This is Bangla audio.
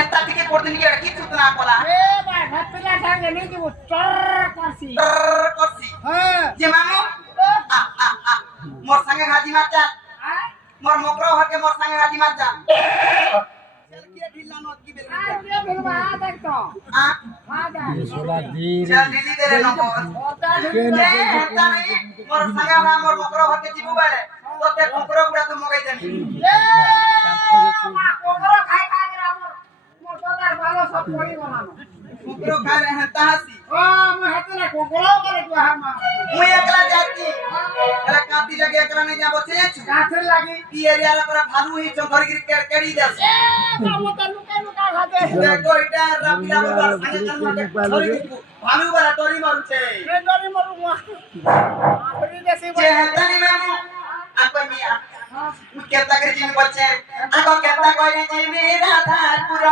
এতা থেকে করতে নিয়ে কি তুই না কলা এ ভাই ভাতলা সঙ্গে নিয়ে দিব করছি করছি হ্যাঁ যে মামু মোর সঙ্গে হাজি মারজা মোর মকরো হকে মোর সঙ্গে হাজি মারজা চল কি ঢিলা নত কি বেল আর কে বলবা দেখ তো আ হাদা সোলা ধীরে চল দিলি দে রে নম্বর ওটা এ হেতা নাই মোর সঙ্গে না মোর মকরো হকে জিবু বেলে তোতে মকরো গুড়া তো মগাই দেনি এ মা কোমর খাই খাই রে মোর দাদার ভালো সব করি বানানো মকরো খায় হেতা হাসি ও মো হাতে কোকড় করে তো হামা মুই একলা যাচ্ছি এলা কাতি লাগে একলা নাই যাব চেয়েছু কাছে লাগি ই এরিয়ার পরে ভালু হি চঙ্গরি ক্রিকেট কেড়ি দাস এ বাবু তা লুকা লুকা খাতে দেখো এটা রাপিলা বাবা সঙ্গে কান মাকে ধরি দিবু ভালু বালা তরি মারুছে এ ডরি মরু মা আপনি দেশে যে হেতানি মামু আকই মিয়া কেতা করে জিমি বলছে আকো কেতা কইরে জিমি রাধারপুর